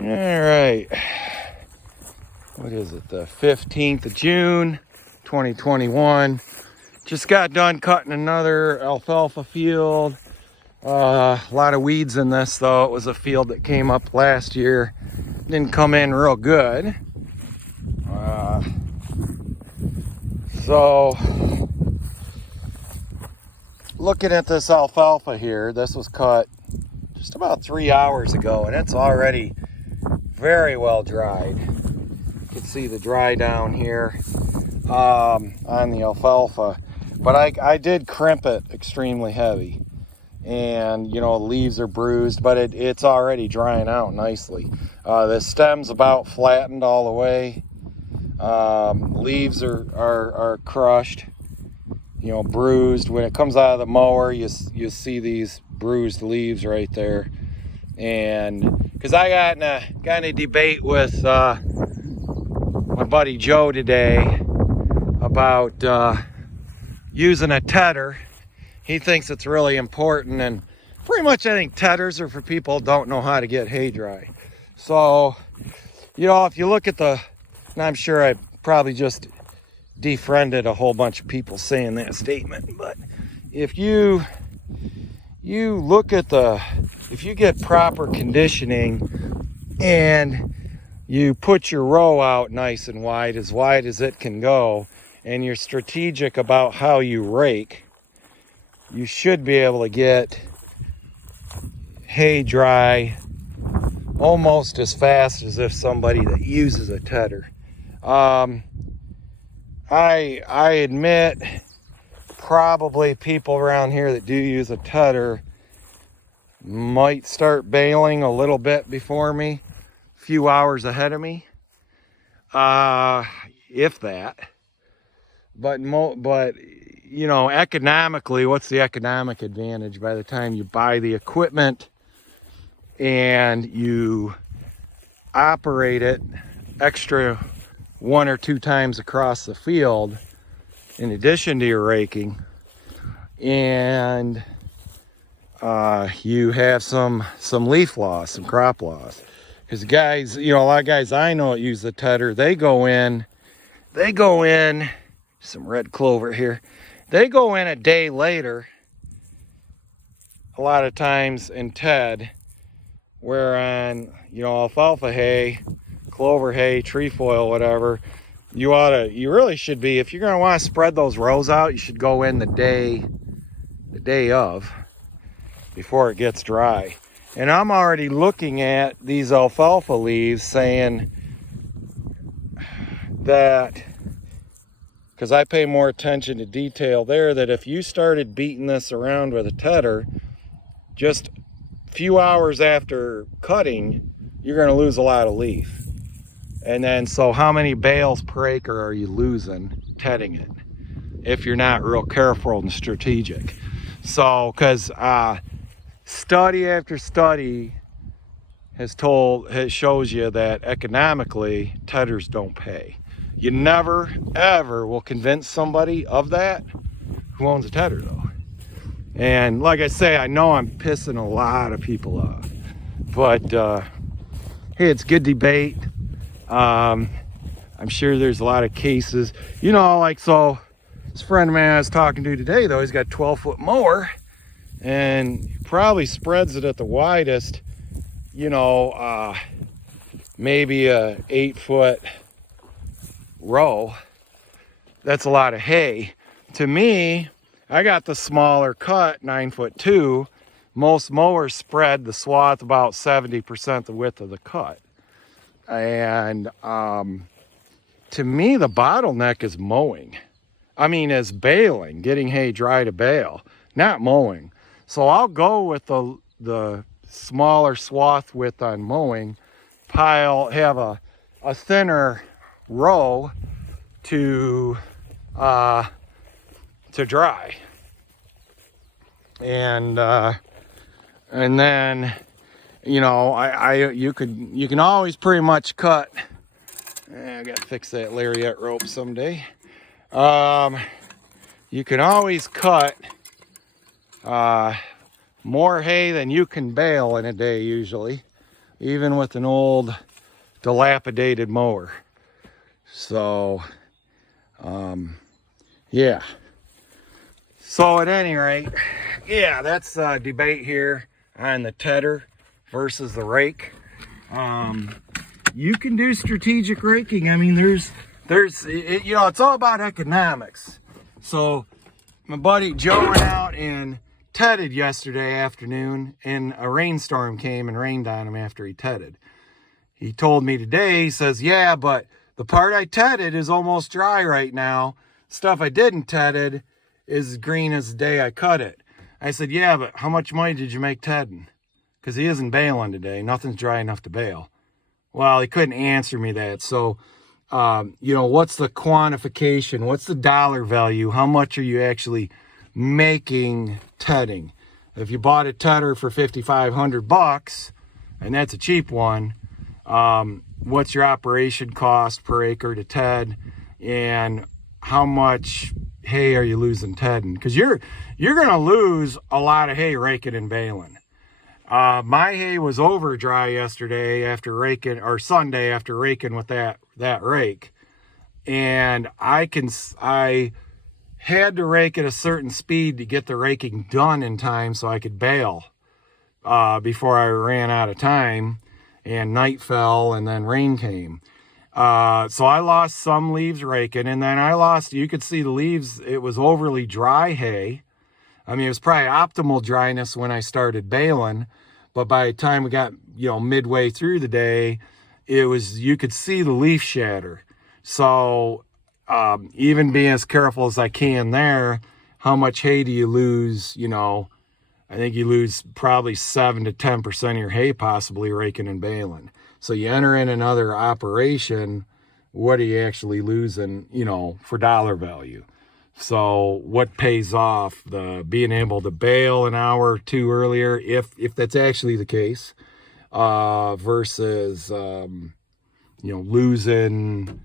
All right. What is it? The 15th of June, 2021. Just got done cutting another alfalfa field. A lot of weeds in this though. It was a field that came up last year. Didn't come in real good. So looking at this alfalfa here, this was cut just about 3 hours ago and it's already very well dried. You can see the dry down here on the alfalfa, but I did crimp it extremely heavy, and you know, leaves are bruised, but it's already drying out nicely. The stem's about flattened all the way. Leaves are crushed, you know, bruised. When it comes out of the mower, you see these bruised leaves right there. And because I got in a debate with my buddy Joe today about using a tedder. He thinks it's really important, and pretty much I think tedders are for people who don't know how to get hay dry. So, you know, if you look at and I'm sure I probably just defriended a whole bunch of people saying that statement, but if you look at if you get proper conditioning and you put your row out nice and wide as it can go, and you're strategic about how you rake, you should be able to get hay dry almost as fast as if somebody that uses a tedder. I admit probably people around here that do use a tedder might start baling a little bit before me, a few hours ahead of me, if that. But you know, economically, what's the economic advantage by the time you buy the equipment and you operate it extra 1 or 2 times across the field in addition to your raking, and you have some leaf loss, some crop loss? Because guys, you know, a lot of guys I know that use the tedder, they go in some red clover here, they go in a day later a lot of times in ted, where on, you know, alfalfa hay, clover hay, trefoil, whatever, you really should be, if you're going to want to spread those rows out, you should go in the day of, before it gets dry. And I'm already looking at these alfalfa leaves saying that, because I pay more attention to detail there, that if you started beating this around with a tedder just a few hours after cutting, you're going to lose a lot of leaf. And then, so how many bales per acre are you losing tedding it if you're not real careful and strategic? So, because study after study shows you that economically tedders don't pay. You never ever will convince somebody of that who owns a tedder though. And like I say, I know I'm pissing a lot of people off, but hey, it's good debate. I'm sure there's a lot of cases, you know, like, so this friend of mine I was talking to today though, he's got a 12-foot mower and he probably spreads it at the widest, you know, maybe a 8-foot row. That's a lot of hay. To me, I got the smaller cut, 9'2". Most mowers spread the swath about 70% the width of the cut. And to me, the bottleneck is mowing. I mean, is baling, getting hay dry to bale, not mowing. So I'll go with the smaller swath width on mowing, have a thinner row to dry, and then, you know, you can always pretty much cut. I gotta fix that lariat rope someday. You can always cut more hay than you can bale in a day usually. even with an old dilapidated mower. So, yeah. So at any rate, yeah, that's a debate here on the tedder versus the rake. You can do strategic raking. I mean, you know, it's all about economics. So my buddy Joe went out and tedded yesterday afternoon, and a rainstorm came and rained on him after he tedded. He told me today, he says, yeah, but the part I tedded is almost dry right now. Stuff I didn't tedded is green as the day I cut it. I said, yeah, but how much money did you make tedding? Because he isn't baling today. Nothing's dry enough to bale. Well, he couldn't answer me that. So, you know, what's the quantification? What's the dollar value? How much are you actually making tedding? If you bought a tedder for $5,500, and that's a cheap one, what's your operation cost per acre to ted, and how much hay are you losing tedding? Because you're gonna lose a lot of hay raking and baling. My hay was over dry yesterday after raking, or Sunday after raking with that rake, and I had to rake at a certain speed to get the raking done in time so I could bale before I ran out of time, and night fell and then rain came. So I lost some leaves raking, and then you could see the leaves, it was overly dry hay. I mean, it was probably optimal dryness when I started baling, but by the time we got, you know, midway through the day, you could see the leaf shatter. So even being as careful as I can there, how much hay do you lose? You know, I think you lose probably 7 to 10% of your hay possibly raking and baling. So you enter in another operation, what are you actually losing, you know, for dollar value? So what pays off? The being able to bale an hour or two earlier, if that's actually the case, versus you know, losing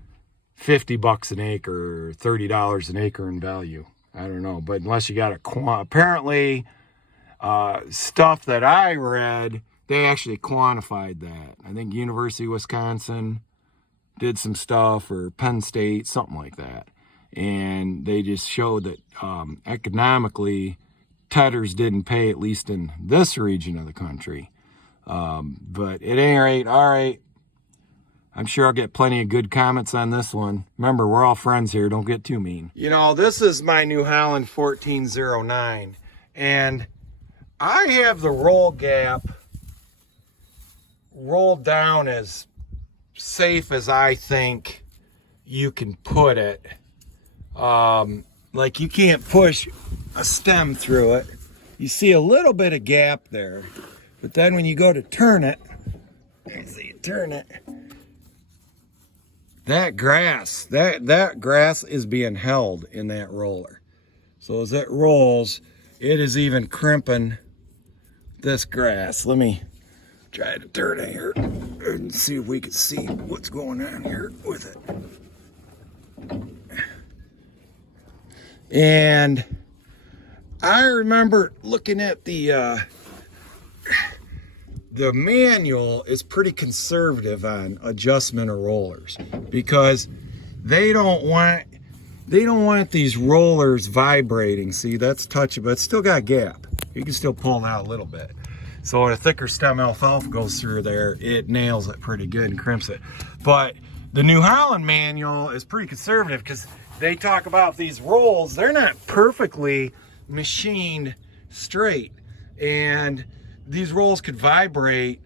$50 an acre, $30 an acre in value. I don't know, but unless you got apparently stuff that I read, they actually quantified that. I think University of Wisconsin did some stuff, or Penn State, something like that. And they just showed that economically, tedders didn't pay, at least in this region of the country. But at any rate, all right. I'm sure I'll get plenty of good comments on this one. Remember, we're all friends here. Don't get too mean. You know, this is my New Holland 1409. And I have the roll gap rolled down as safe as I think you can put it. Like, you can't push a stem through it. You see a little bit of gap there, but then when you go to turn it, so you turn it, that grass is being held in that roller. So as it rolls, it is even crimping this grass. Let me try to turn it here and see if we can see what's going on here with it. And I remember looking at the manual is pretty conservative on adjustment of rollers, because they don't want these rollers vibrating. See, that's touchy, but it's still got gap. You can still pull it out a little bit. So when a thicker stem alfalfa goes through there, it nails it pretty good and crimps it. But the New Holland manual is pretty conservative, because they talk about these rolls, they're not perfectly machined straight, and these rolls could vibrate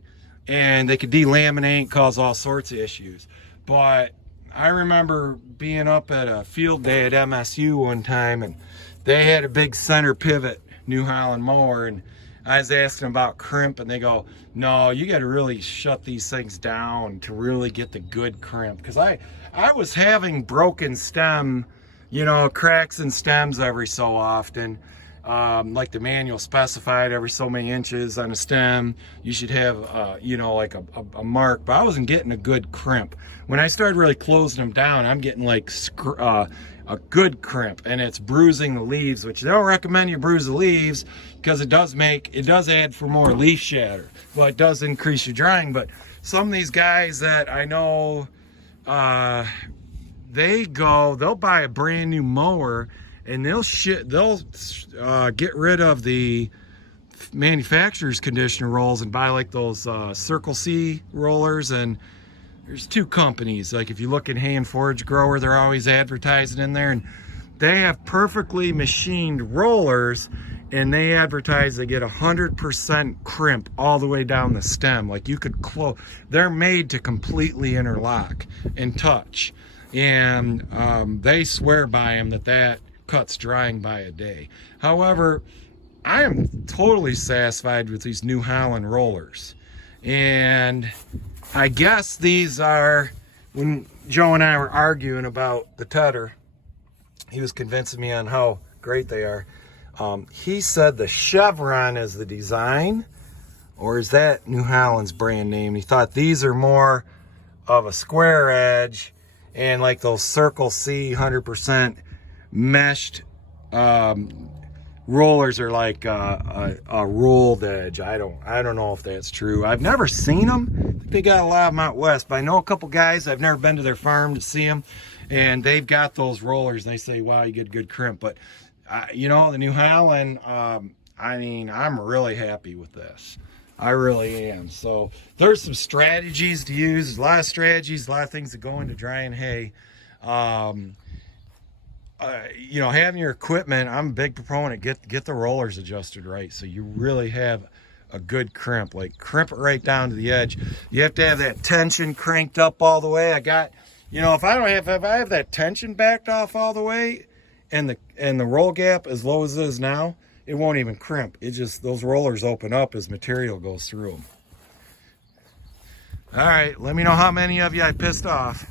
and they could delaminate and cause all sorts of issues. But I remember being up at a field day at MSU one time, and they had a big center pivot New Holland mower, and I was asking about crimp, and they go, no, you got to really shut these things down to really get the good crimp. Because I was having broken stem, you know, cracks in stems every so often. Like the manual specified, every so many inches on a stem, you should have, you know, like a mark, but I wasn't getting a good crimp. When I started really closing them down, I'm getting like a good crimp, and it's bruising the leaves, which they don't recommend you bruise the leaves because it does add for more leaf shatter. Well, it does increase your drying, but some of these guys that I know, they'll buy a brand new mower and they'll get rid of the manufacturer's conditioner rolls and buy like those Circle C rollers. And there's two companies, like if you look at Hay and Forage Grower, they're always advertising in there, and they have perfectly machined rollers, and they advertise they get 100% crimp all the way down the stem. Like you could close, they're made to completely interlock and touch, and they swear by them that cuts drying by a day. However, I am totally satisfied with these New Holland rollers, and I guess these are, when Joe and I were arguing about the Tedder, he was convincing me on how great they are. He said the chevron is the design, or is that New Holland's brand name? He thought these are more of a square edge, and like those Circle C 100% meshed rollers are like a ruled edge. I don't know if that's true. I've never seen them. They got a lot of them out west, but I know a couple guys. I've never been to their farm to see them, and they've got those rollers, and they say, wow, you get good crimp. But you know, the New Holland, I mean, I'm really happy with this. I really am. So there's some strategies to use. There's a lot of strategies, a lot of things that go into drying hay. You know, having your equipment, I'm a big proponent, get the rollers adjusted right, so you really have a good crimp. Like crimp it right down to the edge. You have to have that tension cranked up all the way. You know, if I have that tension backed off all the way, and the roll gap as low as it is now, it won't even crimp. It just, those rollers open up as material goes through them. All right, let me know how many of you I pissed off.